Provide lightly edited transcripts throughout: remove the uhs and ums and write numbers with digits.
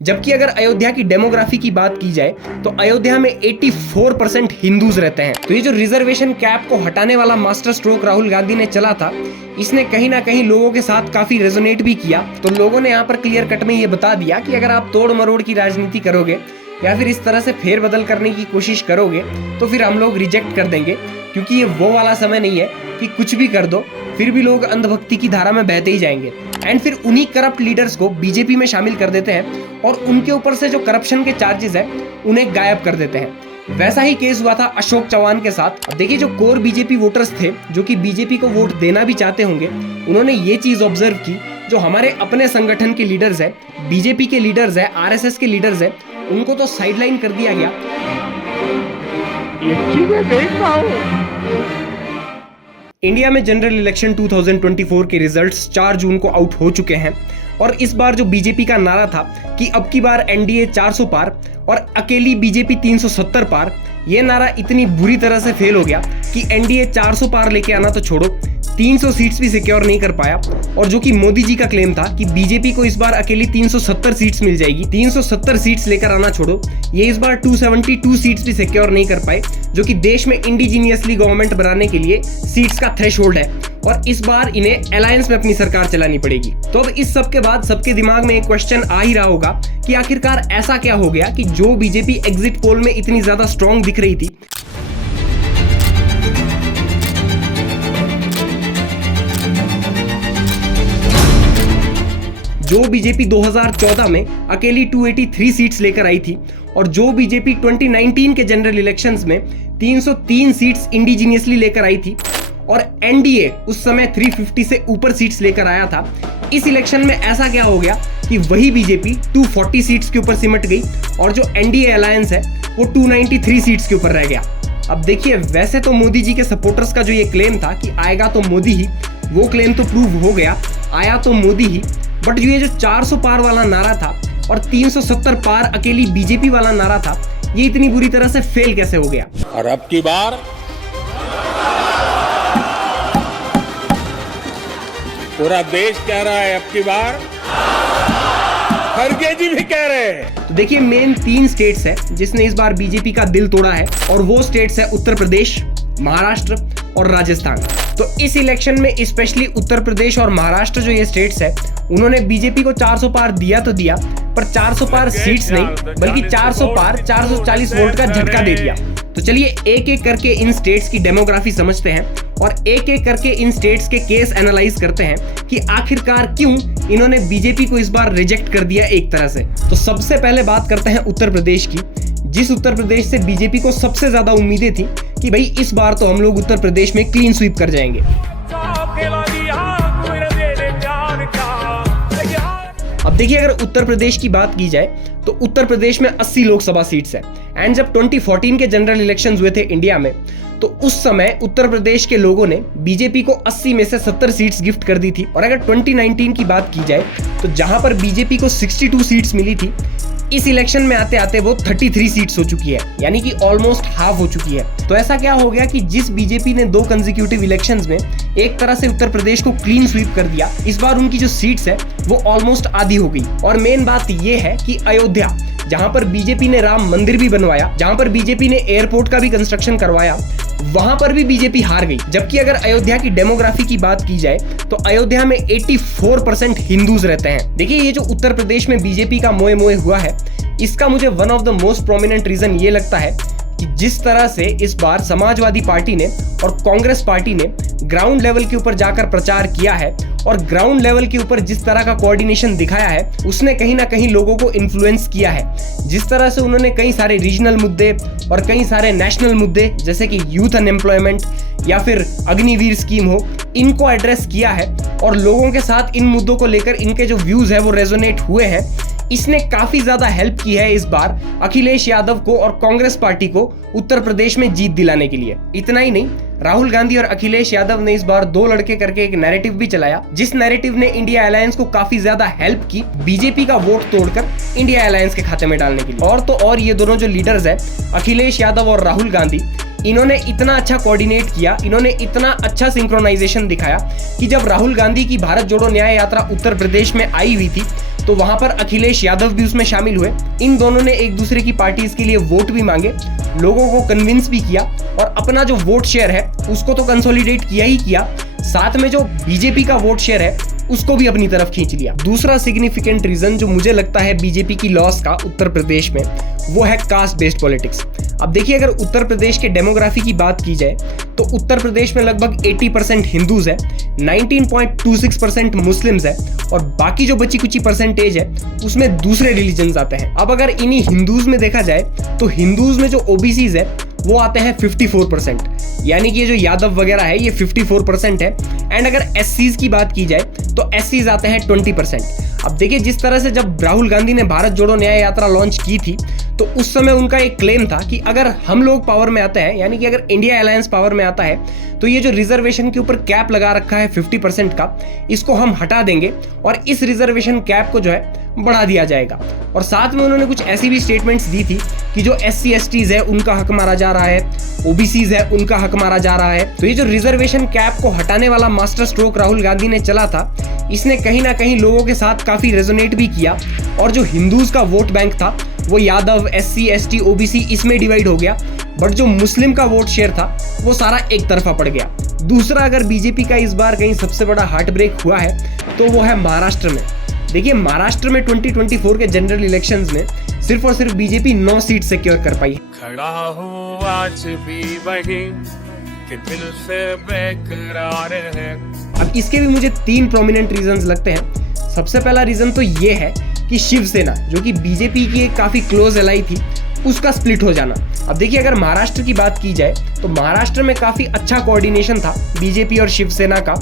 जबकि अगर अयोध्या की डेमोग्राफी की बात की जाए तो अयोध्या में 84% हिंदूज रहते हैं। तो ये जो रिजर्वेशन कैप को हटाने वाला मास्टर स्ट्रोक राहुल गांधी ने चला था, इसने कहीं ना कहीं लोगों के साथ काफी रेजोनेट भी किया। तो लोगों ने यहाँ पर क्लियर कट में ये बता दिया कि अगर आप तोड़ मरोड़ की राजनीति करोगे या फिर इस तरह से फेरबदल करने की कोशिश करोगे तो फिर हम लोग रिजेक्ट कर देंगे, क्योंकि ये वो वाला समय नहीं है कि कुछ भी कर दो फिर भी लोग अंधभक्ति की धारा में बहते ही जाएंगे। एंड फिर उन्हीं करप्ट लीडर्स को बीजेपी में शामिल कर देते हैं और उनके ऊपर से जो करप्शन के चार्जेस है उन्हें गायब कर देते हैं। वैसा ही केस हुआ था अशोक चौहान के साथ। अब देखिए, जो कोर बीजेपी वोटर्स थे जो कि बीजेपी को वोट देना भी चाहते होंगे, उन्होंने ये चीज ऑब्जर्व की, जो हमारे अपने संगठन के लीडर्स है, बीजेपी के लीडर्स है, आरएसएस के लीडर्स है, उनको तो साइडलाइन कर दिया गया। इंडिया में जनरल इलेक्शन 2024 के रिजल्ट्स 4 जून को आउट हो चुके हैं और इस बार जो बीजेपी का नारा था कि अब की बार एनडीए 400 पार और अकेली बीजेपी 370 पार, ये नारा इतनी बुरी तरह से फेल हो गया कि एनडीए 400 पार लेके आना तो छोड़ो, 300 सीट्स भी सिक्योर नहीं कर पाया। और जो कि मोदी जी का क्लेम था कि बीजेपी को इस बार अकेली 370 सीट्स मिल जाएगी, 370 सीट्स लेकर आना छोड़ो, ये इस बार 272 सीट्स भी सिक्योर नहीं कर पाए, जो कि देश में इंडिजीनियसली गवर्नमेंट बनाने के लिए सीट्स का थ्रेशोल्ड है। और इस बार इन्हें अलायंस में अपनी सरकार चलानी पड़ेगी। तो अब इस सब के बाद सबके दिमाग में एक क्वेश्चन आ ही रहा होगा कि आखिरकार ऐसा क्या हो गया कि जो बीजेपी एग्जिट पोल में इतनी ज्यादा स्ट्रांग दिख रही थी, जो बीजेपी 2014 में अकेली 283 सीट्स लेकर आई थी और जो बीजेपी 2019 के जनरल इलेक्शंस में 303 सीट्स इंडिजीनियसली लेकर आई थी और एनडीए उस समय 350 से ऊपर सीट्स लेकर आया था, इस इलेक्शन में ऐसा क्या हो गया कि वही बीजेपी 240 सीट्स के ऊपर सिमट गई और जो एनडीए अलायंस है वो 293 सीट्स के ऊपर रह गया। अब देखिए, वैसे तो मोदी जी के सपोर्टर्स का जो ये क्लेम था कि आएगा तो मोदी ही, वो क्लेम तो प्रूव हो गया, आया तो मोदी ही। बट ये जो 400 पार वाला नारा था और 370 पार अकेली बीजेपी वाला नारा था, ये इतनी बुरी तरह से फेल कैसे हो गया? और अब की बार पूरा देश कह रहा है, अब की बार खड़गे जी भी कह रहे हैं। तो देखिए, मेन 3 स्टेट्स है जिसने इस बार बीजेपी का दिल तोड़ा है और वो स्टेट्स है उत्तर प्रदेश, महाराष्ट्र और राजस्थान। तो इस इलेक्शन में स्पेशली उत्तर प्रदेश और महाराष्ट्र जो ये स्टेट्स है, उन्होंने बीजेपी को 400 पार दिया तो दिया, पर 400 पार सीट्स नहीं बल्कि 400 पार 440 वोट का झटका दे दिया। तो चलिए एक एक करके इन स्टेट्स की डेमोग्राफी समझते हैं और एक एक करके इन स्टेट्स के केस एनालाइज करते हैं कि आखिरकार क्यों इन्होंने बीजेपी को इस बार रिजेक्ट कर दिया एक तरह से। तो सबसे पहले बात करते हैं उत्तर प्रदेश की, जिस उत्तर प्रदेश से बीजेपी को सबसे ज्यादा उम्मीदें थी कि भाई इस बार तो हम लोग उत्तर प्रदेश में क्लीन स्वीप कर जाएंगे। अब देखिए, अगर उत्तर प्रदेश की बात की जाए तो उत्तर प्रदेश में 80 लोकसभा सीट्स है एंड जब 2014 के जनरल इलेक्शंस हुए थे इंडिया में, तो उस समय उत्तर प्रदेश के लोगों ने बीजेपी को 80 में से 70 सीट्स गिफ्ट कर दी थी। और अगर 2019 की बात की जाए तो जहां पर बीजेपी को 62 सीट्स मिली थी, इस इलेक्शन में आते आते वो 33 सीट्स हो चुकी है, यानी कि ऑलमोस्ट हाफ हो चुकी है। तो ऐसा क्या हो गया कि जिस बीजेपी ने 2 कंसेक्यूटिव इलेक्शंस में एक तरह से उत्तर प्रदेश को क्लीन स्वीप कर दिया, इस बार उनकी जो सीट्स है वो ऑलमोस्ट आधी हो गई। और मेन बात ये है कि अयोध्या, जहां पर बीजेपी ने राम मंदिर भी बनवाया, जहां पर बीजेपी ने एयरपोर्ट का भी कंस्ट्रक्शन करवाया, वहां पर भी बीजेपी हार गई। जबकि अगर अयोध्या की डेमोग्राफी की बात की जाए तो अयोध्या में 84% हिंदूज रहते हैं। देखिए, ये जो उत्तर प्रदेश में बीजेपी का मोए मोए हुआ है, इसका मुझे one of the most prominent reason ये लगता है कि जिस तरह से इस बार समाजवादी पार्टी ने और कांग्रेस पार्टी ने ग्राउंड लेवल के ऊपर जाकर प्रचार किया है और ग्राउंड लेवल के ऊपर जिस तरह का कोऑर्डिनेशन दिखाया है, उसने कहीं ना कहीं लोगों को इन्फ्लुएंस किया है। जिस तरह से उन्होंने कई सारे रीजनल मुद्दे और कई सारे नेशनल मुद्दे जैसे कि यूथ अनएम्प्लॉयमेंट या फिर अग्निवीर स्कीम हो, इनको एड्रेस किया है और लोगों के साथ इन मुद्दों को लेकर इनके जो व्यूज है वो रेजोनेट हुए हैं। इसने काफी ज्यादा हेल्प की है इस बार अखिलेश यादव को और कांग्रेस पार्टी को उत्तर प्रदेश में जीत दिलाने के लिए। इतना ही नहीं, राहुल गांधी और अखिलेश यादव ने इस बार 2 लड़के करके एक नैरेटिव भी चलाया, जिस नैरेटिव ने इंडिया अलायंस को काफी ज्यादा हेल्प की बीजेपी का वोट तोड़कर इंडिया अलायंस के खाते में डालने के लिए। और तो और ये दोनों जो लीडर्स हैं, अखिलेश यादव और राहुल गांधी, इन्होंने इतना अच्छा कोऑर्डिनेट किया, इन्होंने इतना अच्छा सिंक्रोनाइजेशन दिखाया कि जब राहुल गांधी की भारत जोड़ो न्याय यात्रा उत्तर प्रदेश में आई हुई थी तो वहां पर अखिलेश यादव भी उसमें शामिल हुए। इन दोनों ने एक दूसरे की पार्टीज के लिए वोट भी मांगे, लोगों को कन्विंस भी किया और अपना जो वोट शेयर है उसको तो कंसोलिडेट किया ही किया, साथ में जो बीजेपी का वोट शेयर है उसको भी अपनी तरफ खींच लिया। दूसरा सिग्निफिकेंट रीजन जो मुझे लगता है बीजेपी की लॉस का उत्तर प्रदेश में, वो है कास्ट बेस्ड पॉलिटिक्स। अब देखिए, अगर उत्तर प्रदेश के डेमोग्राफी की बात की जाए तो उत्तर प्रदेश में लगभग 80% हिंदूज है, 19.26% मुस्लिम्स है और बाकी जो बची कुछ परसेंटेज है उसमें दूसरे रिलीजन्स आते हैं। अब अगर इन्हीं हिंदूज में देखा जाए तो हिंदूज में जो ओबीसीज है वो आते हैं 54%, यानी कि ये जो यादव वगैरह है ये 54% है। एंड अगर एससीज की बात की जाए तो एससीज आते हैं 20%। अब देखिए, जिस तरह से जब राहुल गांधी ने भारत जोड़ो न्याय यात्रा लॉन्च की थी तो उस समय उनका एक क्लेम था कि अगर हम लोग पावर में आते हैं, यानी कि अगर इंडिया अलायंस पावर में आता है, तो ये जो रिजर्वेशन के ऊपर कैप लगा रखा है 50% का, इसको हम हटा देंगे और इस रिजर्वेशन कैप को जो है बढ़ा दिया जाएगा। और साथ में उन्होंने कुछ ऐसी भी स्टेटमेंट्स दी थी कि जो SC STs है उनका हक मारा जा रहा है, OBCs है उनका हक मारा जा रहा है। तो ये जो रिजर्वेशन कैप को हटाने वाला मास्टर स्ट्रोक राहुल गांधी ने चला था, इसने कहीं ना कहीं लोगों के साथ काफी रेजोनेट भी किया और जो हिंदूज का वोट बैंक था वो यादव, SC ST OBC इसमें डिवाइड हो गया, बट जो मुस्लिम का वोट शेयर था वो सारा एक तरफा पड़ गया। दूसरा, अगर बीजेपी का इस बार कहीं सबसे बड़ा हार्ट ब्रेक हुआ है तो वो है महाराष्ट्र में। देखिए, महाराष्ट्र में 2024 के जनरल इलेक्शंस में सिर्फ और सिर्फ बीजेपी 9 सीट सिक्योर कर पाई। खड़ा हूँ आज भी वहीं कि दिल से बेकरार है। अब इसके भी मुझे 3 प्रोमिनेंट रीजंस लगते हैं। सबसे पहला रीजन तो ये है कि शिवसेना, जो कि बीजेपी की एक काफी क्लोज एलाई थी, उसका स्प्लिट हो जाना। अब देखिए, अगर महाराष्ट्र की बात की जाए तो महाराष्ट्र में काफी अच्छा कोऑर्डिनेशन था बीजेपी और शिवसेना का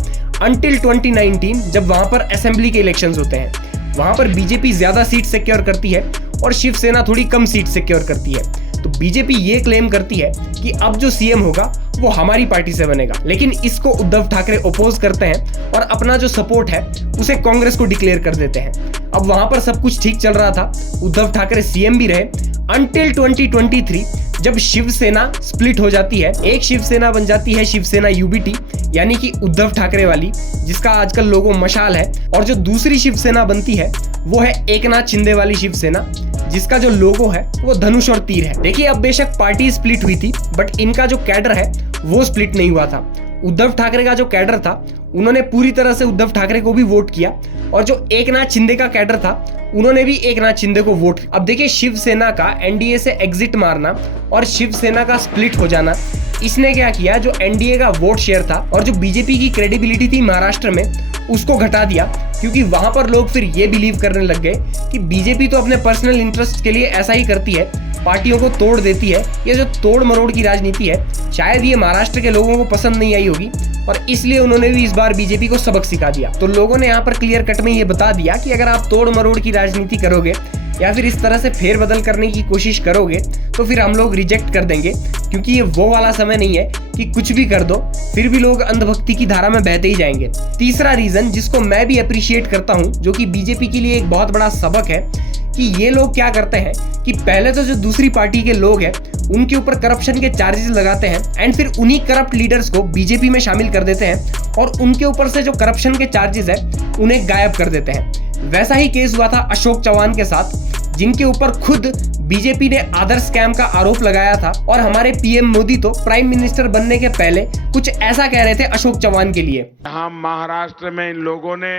अंटिल 2019, जब वहां पर असेंबली के इलेक्शंस होते हैं। वहां पर बीजेपी ज्यादा सीट सिक्योर करती है और शिवसेना थोड़ी कम सीट सिक्योर करती है। तो बीजेपी ये क्लेम करती है कि अब जो सीएम होगा वो हमारी पार्टी से बनेगा, लेकिन इसको उद्धव ठाकरे अपोज करते हैं और अपना जो सपोर्ट है उसे कांग्रेस को डिक्लेयर कर देते हैं। अब वहां पर सब कुछ ठीक चल रहा था, उद्धव ठाकरे सीएम भी रहे अंटिल 2023, जब शिवसेना स्प्लिट हो जाती है। एक शिवसेना बन जाती है शिवसेना UBT, यानी कि उद्धव ठाकरे वाली, जिसका आजकल लोगो मशाल है, और जो दूसरी शिवसेना बनती है वो है एकनाथ शिंदे वाली शिवसेना, जिसका जो लोगो है वो धनुष और तीर है। देखिए, अब बेशक पार्टी स्प्लिट हुई थी बट इनका जो कैडर है वो स्प्लिट नहीं हुआ था। उद्धव ठाकरे का जो कैडर था उन्होंने पूरी तरह से उद्धव ठाकरे को भी वोट किया और जो एकनाथ शिंदे का कैडर था उन्होंने भी एकनाथ शिंदे को वोट। अब देखिए, शिवसेना का एनडीए से एग्जिट मारना और शिवसेना का स्प्लिट हो जाना, इसने क्या किया, जो एनडीए का वोट शेयर था और जो बीजेपी की क्रेडिबिलिटी थी महाराष्ट्र में, उसको घटा दिया, क्योंकि वहां पर लोग फिर ये बिलीव करने लग गए कि बीजेपी तो अपने पर्सनल इंटरेस्ट के लिए ऐसा ही करती है, पार्टियों को तोड़ देती है। ये जो तोड़ मरोड़ की राजनीति है, शायद ये महाराष्ट्र के लोगों को पसंद नहीं आई होगी और इसलिए उन्होंने भी इस बार बीजेपी को सबक सिखा दिया। तो लोगों ने यहाँ पर क्लियर कट में ये बता दिया कि अगर आप तोड़ मरोड़ की राजनीति करोगे या फिर इस तरह से फेरबदल करने की कोशिश करोगे तो फिर हम लोग रिजेक्ट कर देंगे, क्योंकि ये वो वाला समय नहीं है कि कुछ भी कर दो फिर भी लोग अंधभक्ति की धारा में बहते ही जाएंगे। तीसरा रीजन जिसको मैं भी अप्रिशिएट करता हूँ, जो कि बीजेपी के लिए एक बहुत बड़ा सबक है, कि ये लोग क्या करते हैं कि पहले तो जो दूसरी पार्टी के लोग हैं उनके ऊपर करप्शन के चार्जेस लगाते हैं एंड फिर उन्हीं करप्ट लीडर्स को बीजेपी में शामिल कर देते हैं और उनके ऊपर से जो करप्शन के चार्जेस है उन्हें गायब कर देते हैं। वैसा ही केस हुआ था अशोक चौहान के साथ, जिनके ऊपर खुद बीजेपी ने आदर्श स्कैम का आरोप लगाया था और हमारे पीएम मोदी तो प्राइम मिनिस्टर बनने के पहले कुछ ऐसा कह रहे थे अशोक चौहान के लिए। यहाँ महाराष्ट्र में इन लोगों ने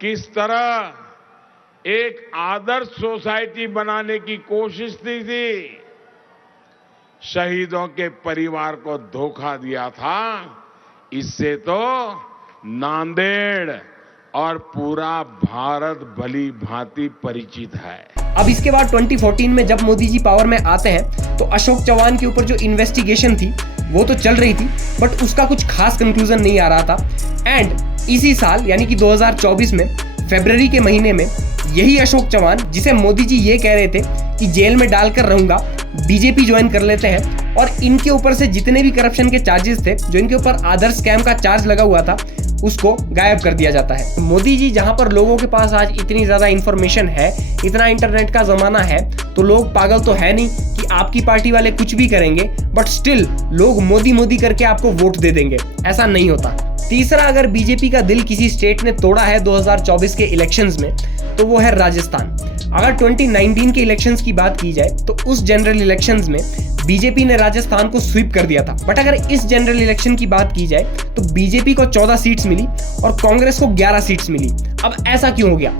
किस तरह एक आदर्श सोसाइटी बनाने की कोशिश की थी, शहीदों के परिवार को धोखा दिया था। इससे तो नांदेड़ और पूरा भारत भली भांति परिचित है। अब इसके बाद 2014 में जब मोदी जी पावर में आते हैं तो अशोक चौहान के ऊपर जो इन्वेस्टिगेशन थी वो तो चल रही थी बट उसका कुछ खास कंक्लूजन नहीं आ रहा था। एंड इसी साल यानी कि 2024 में फरवरी के महीने में यही अशोक चौहान, जिसे मोदी जी ये कह रहे थे कि जेल में डालकर रहूंगा, बीजेपी ज्वाइन कर लेते हैं और इनके ऊपर से जितने भी करप्शन के चार्जेस थे, जो इनके ऊपर आदर्श स्कैम का चार्ज लगा हुआ था, उसको गायब कर दिया जाता है। मोदी जी जहां पर लोगों के पास आज इतनी ज्यादा इंफॉर्मेशन है, इतना इंटरनेट का जमाना है, तो लोग पागल तो है नहीं कि आपकी पार्टी वाले कुछ भी करेंगे बट स्टिल लोग मोदी मोदी करके आपको वोट दे देंगे, ऐसा नहीं होता। तीसरा, अगर बीजेपी का दिल किसी स्टेट ने तोड़ा है 2024 के इलेक्शंस में, तो वो है राजस्थान। अगर 2019 के इलेक्शंस की बात की जाए तो उस जनरल इलेक्शंस में बीजेपी ने राजस्थान को स्वीप कर दिया था। बट अगर इस जनरल इलेक्शन की बात की जाए तो बीजेपी को 14 सीट्स मिली और कांग्रेस को 11 सीट्स मिली। अब ऐसा क्यों हो गया?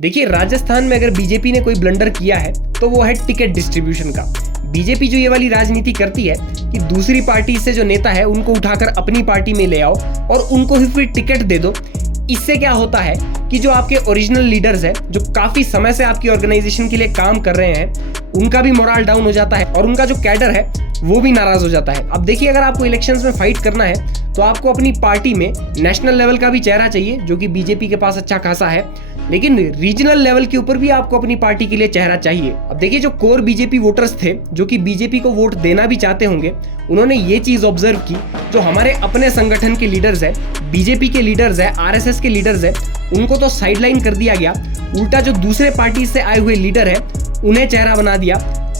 देखिए, राजस्थान में अगर बीजेपी ने कोई ब्लंडर किया है तो वो है टिकट डिस्ट्रीब्यूशन का। बीजेपी जो ये वाली राजनीति करती है कि दूसरी पार्टी से जो नेता है उनको उठाकर अपनी पार्टी में ले आओ और उनको ही फिर टिकट दे दो। इससे क्या होता है कि जो आपके ओरिजिनल लीडर्स हैं, जो काफी समय से आपकी ऑर्गेनाइजेशन के लिए काम कर रहे हैं, उनका भी मोरल डाउन हो जाता है और उनका जो कैडर है वो भी नाराज हो जाता है। अब देखिए, अगर आपको इलेक्शंस में फाइट करना है तो आपको अपनी पार्टी में नेशनल लेवल का भी चेहरा चाहिए, जो कि बीजेपी के पास अच्छा खासा है, लेकिन रीजनल लेवल के ऊपर भी आपको अपनी पार्टी के लिए चेहरा चाहिए। अब देखिए, जो कोर बीजेपी वोटर्स थे, जो कि बीजेपी को वोट देना भी चाहते होंगे, उन्होंने ये चीज ऑब्जर्व की, जो हमारे अपने संगठन के लीडर्स है, बीजेपी के लीडर्स है, आरएसएस के लीडर्स है, उनको तो साइडलाइन कर दिया गया। उल्टा जो दूसरे पार्टी से आए हुए लीडर है उन्हें चेहरा बना दिया,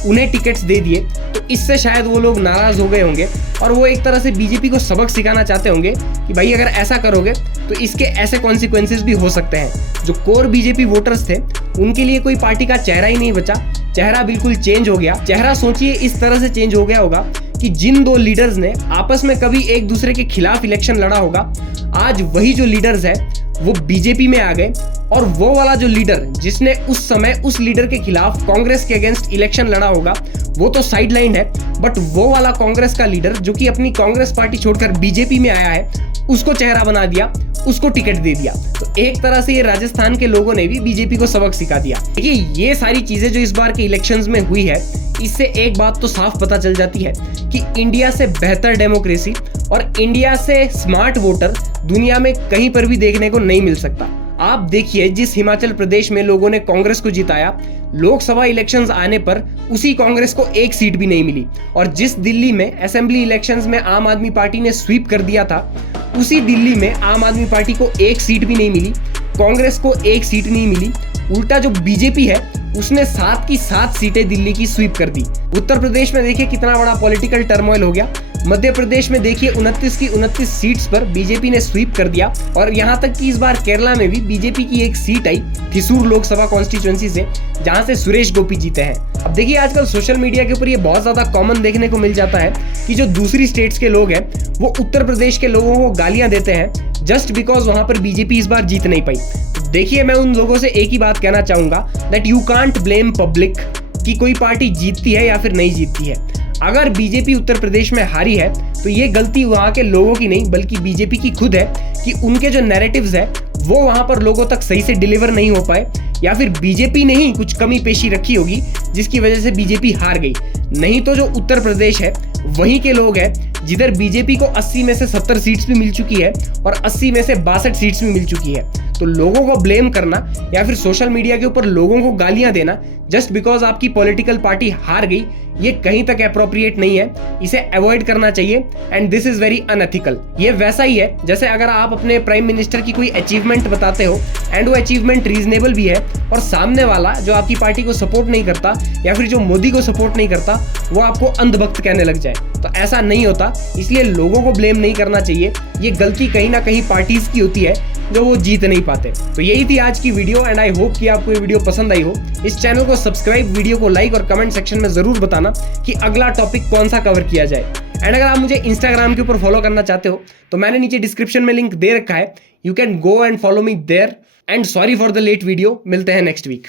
उन्हें टिकट्स दे दिए। तो इससे शायद वो लोग नाराज हो गए होंगे और वो एक तरह से बीजेपी को सबक सिखाना चाहते होंगे कि भाई अगर ऐसा करोगे तो इसके ऐसे कॉन्सिक्वेंसेस भी हो सकते हैं। जो कोर बीजेपी वोटर्स थे उनके लिए कोई पार्टी का चेहरा ही नहीं बचा, चेहरा बिल्कुल चेंज हो गया। चेहरा सोचिए इस तरह से चेंज हो गया होगा कि जिन दो लीडर्स ने आपस में कभी एक दूसरे के खिलाफ इलेक्शन लड़ा होगा, आज वही जो लीडर्स है वो बीजेपी में आ गए और वो वाला जो लीडर जिसने उस समय उस लीडर के खिलाफ कांग्रेस के अगेंस्ट इलेक्शन लड़ा होगा वो तो साइडलाइन है, बट वो वाला कांग्रेस का लीडर जो कि अपनी कांग्रेस पार्टी छोड़कर बीजेपी में आया है, उसको चेहरा बना दिया, उसको टिकट दे दिया। तो एक तरह से ये राजस्थान के लोगों ने भी बीजेपी को सबक सिखा दिया। देखिए, ये सारी चीजें जो इस बार के इलेक्शंस में हुई है, इससे एक बात तो साफ पता चल जाती है कि इंडिया से बेहतर डेमोक्रेसी और इंडिया से स्मार्ट वोटर दुनिया में कहीं पर भी देखने को नहीं मिल सकता। आप देखिए, जिस हिमाचल प्रदेश में लोगों ने कांग्रेस को जिताया, लोकसभा इलेक्शंस आने पर उसी कांग्रेस को एक सीट भी नहीं मिली, और जिस दिल्ली में असेंबली इलेक्शंस में आम आदमी पार्टी ने स्वीप कर दिया था, उसी दिल्ली में आम आदमी पार्टी को एक सीट भी नहीं मिली, कांग्रेस को एक सीट नहीं मिली। उल्टा जो बीजेपी है उसने 7 की 7 सीटें दिल्ली की स्वीप कर दी। उत्तर प्रदेश में देखिए कितना बड़ा पॉलिटिकल टर्मोइल हो गया। मध्य प्रदेश में देखिए 29 की 29 सीट्स पर बीजेपी ने स्वीप कर दिया, और यहाँ तक कि इस बार केरला में भी बीजेपी की एक सीट आई थिसूर लोकसभा कॉन्स्टिट्यूएंसी से, जहां से सुरेश गोपी जीते हैं। अब देखिए, आजकल सोशल मीडिया के ऊपर ये बहुत ज्यादा कॉमन देखने को मिल जाता है कि जो दूसरी स्टेट्स के लोग हैं वो उत्तर प्रदेश के लोगों को गालियां देते हैं जस्ट बिकॉज वहां पर बीजेपी इस बार जीत नहीं पाई। देखिए, मैं उन लोगों से एक ही बात कहना चाहूंगा that you can't blame public कि कोई पार्टी जीतती है या फिर नहीं जीतती है। अगर बीजेपी उत्तर प्रदेश में हारी है तो ये गलती वहां के लोगों की नहीं बल्कि बीजेपी की खुद है कि उनके जो नैरेटिव्स है वो वहां पर लोगों तक सही से डिलीवर नहीं हो पाए, या फिर बीजेपी ने ही कुछ कमी पेशी रखी होगी जिसकी वजह से बीजेपी हार गई। नहीं तो जो उत्तर प्रदेश है वहीं के लोग हैं जिधर बीजेपी को 80 में से 70 सीट्स भी मिल चुकी है और 80 में से 62 सीट्स भी मिल चुकी है। तो लोगों को ब्लेम करना या फिर सोशल मीडिया के ऊपर लोगों को गालियां देना जस्ट बिकॉज आपकी पॉलिटिकल पार्टी हार गई, ये कहीं तक अप्रोप्रिएट नहीं है, इसे अवॉइड करना चाहिए and this is very unethical. ये वैसा ही है जैसे अगर आप अपने प्राइम मिनिस्टर की कोई अचीवमेंट बताते हो एंड वो अचीवमेंट रीजनेबल भी है और सामने वाला जो आपकी पार्टी को सपोर्ट नहीं करता या फिर जो मोदी को सपोर्ट नहीं करता वो आपको अंधभक्त कहने लग जाए, तो ऐसा नहीं होता। इसलिए लोगों को ब्लेम नहीं करना चाहिए, ये गलती कहीं ना कहीं पार्टीज की होती है जो वो जीत नहीं पाते। तो यही थी आज की वीडियो एंड आई होप कि आपको ये वीडियो पसंद आई हो। इस चैनल को सब्सक्राइब, वीडियो को लाइक और कमेंट सेक्शन में जरूर बताना कि अगला टॉपिक कौन सा कवर किया जाए। एंड अगर आप मुझे इंस्टाग्राम के ऊपर फॉलो करना चाहते हो तो मैंने नीचे डिस्क्रिप्शन में लिंक दे रखा है, you can go and follow me there. And sorry for the late video, मिलते हैं नेक्स्ट वीक।